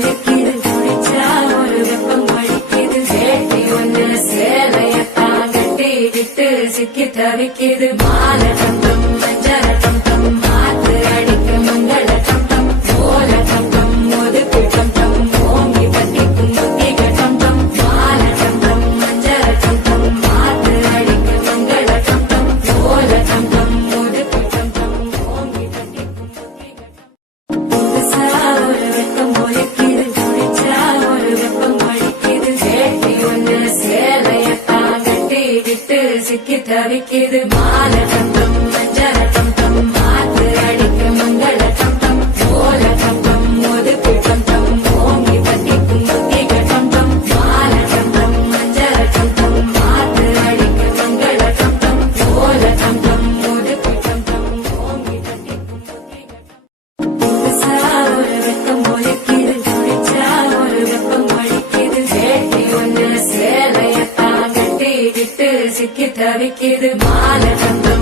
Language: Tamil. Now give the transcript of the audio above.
போய்க்குது குடிச்சா ஒரு வெப்பம் அடிக்குது வேட்டி ஒண்ணு சேலையத்தான் கட்டிக்கிட்டு சிக்கி தவிக்குது மாலை தந்தம் மஞ்சள தந்தம் மாத்து அடிக்க மங்கள தந்தம் போல தந்தம் ஒதுக்கு தந்தம் ஓங்கி தட்டிக்கும் முத்திக தந்தம் மாலை தந்தம் மஞ்சள தந்தம் மாத்து அடிக்க மங்கள தந்தம் போல தந்தம் ஒதுக்கு தந்தம் ஓங்கி தட்டிக்கும் முத்திக புதுசா ஒரு வெப்பம் போய்க்குது குடிச்சா ஒரு வெப்பம் அடிக்குது வேட்டி ஒண்ணு சேலையத்தான் கட்டிக்கிட்டு சிக்கி தவிக்குது மாலை தந்தம் மஞ்சள தந்தம் மாத்து அடிக்க மங்கள தந்தம் போல தந்தம் ஒதுக்கு தந்தம் ஓங்கி தட்டிக்கும் முத்திக தந்தம் மாலை தந்தம் மஞ்சள தந்தம் மாத்து அடிக்க மங்கள தந்தம் போல தந்தம் ஒதுக்கு தந்தம் ஓங்கி தட்டிக்கும் முத்திக புதுசா ஒரு வெப்பம் போய்க்குது குடிச்சா ஒரு வெப்பம் அடிக்குது வேட்டி ஒண்ணு சேலையத்தான் கட்டிக்கிட்டு சிக்கி தவிக்குது மாலை தந்தம்